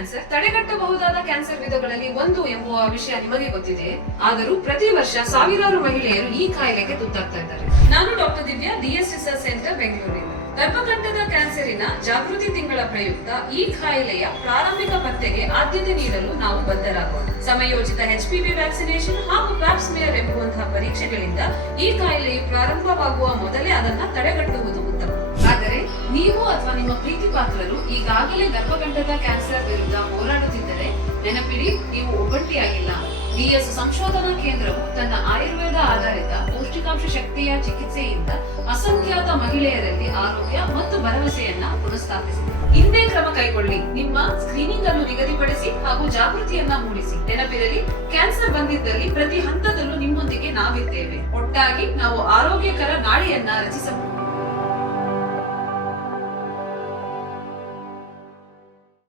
Cancer ತಡೆಗಟ್ಟಬಹುದಾದ cancer ವಿಧಗಳಲ್ಲಿ ಒಂದು ಎಂಬುವ ವಿಷಯ ನಿಮಗೆ ಗೊತ್ತಿದೆ. ಆದರೂ ಪ್ರತಿ ವರ್ಷ ಸಾವಿರಾರು ಮಹಿಳೆಯರು ಈ ಕಾಯಿಲೆಗೆ ತುತ್ತಾಗ್ತಾ ಇದ್ದಾರೆ. ನಾನು doctor Divya, DS research centre, ಬೆಂಗಳೂರಿನ. ಗರ್ಭಕಂಠದ ಕ್ಯಾನ್ಸರಿನ ಜಾಗೃತಿ ತಿಂಗಳ ಪ್ರಯುಕ್ತ ಈ ಕಾಯಿಲೆಯ ಪ್ರಾರಂಭಿಕ ಪತ್ತೆಗೆ ಆದ್ಯತೆ ನೀಡಲು ನಾವು ಬದ್ಧರಾಗೋಣ. ಸಮಯೋಚಿತ HPV ವ್ಯಾಕ್ಸಿನೇಷನ್ ಹಾಗೂ ಪ್ಯಾಪ್ ಸ್ಮಿಯರ್ ಎಂಬುವಂತಹ ಪರೀಕ್ಷೆಗಳಿಂದ ಈ ಕಾಯಿಲೆಯು ಪ್ರಾರಂಭವಾಗುವ ಮೊದಲೇ ಅದನ್ನ ತಡೆಗಟ್ಟುವುದು ಉತ್ತಮ. ಆದರೆ ನೀವು ಅಥವಾ ನಿಮ್ಮ ಪ್ರೀತಿ ಪಾತ್ರರು ಈಗಾಗಲೇ ಗರ್ಭಕಂಠದ ಕ್ಯಾನ್ಸರ್ ವಿರುದ್ಧ ಹೋರಾಡುತ್ತಿದ್ದರೆ ನೆನಪಿಡಿ, ನೀವು ಒಬ್ಬಂಟಿಯಾಗಿಲ್ಲ. ಡಿಎಸ್ ಸಂಶೋಧನಾ ಕೇಂದ್ರವು ತನ್ನ ಆಯುರ್ವೇದ ಆಧಾರಿತ ಪೌಷ್ಟಿಕಾಂಶ ಶಕ್ತಿಯ ಚಿಕಿತ್ಸೆಯಿಂದ ಅಸಂಖ್ಯಾತ ಮಹಿಳೆಯರಲ್ಲಿ ಆರೋಗ್ಯ ಮತ್ತು ಭರವಸೆಯನ್ನ ಪುನಃಸ್ಥಾಪಿಸಿದೆ. ಹಿಂದೆ ಕ್ರಮ ಕೈಗೊಳ್ಳಿ, ನಿಮ್ಮ ಸ್ಕ್ರೀನಿಂಗ್ ಅನ್ನು ನಿಗದಿಪಡಿಸಿ ಹಾಗೂ ಜಾಗೃತಿಯನ್ನ ಮೂಡಿಸಿ. ನೆನಪಿರಲಿ, ಕ್ಯಾನ್ಸರ್ ಬಂದಿದ್ದಲ್ಲಿ ಪ್ರತಿ ಹಂತದಲ್ಲೂ ನಿಮ್ಮೊಂದಿಗೆ ನಾವಿದ್ದೇವೆ. ಒಟ್ಟಾಗಿ ನಾವು ಆರೋಗ್ಯಕರ ನಾಳೆಯನ್ನ ರಚಿಸಬಹುದು.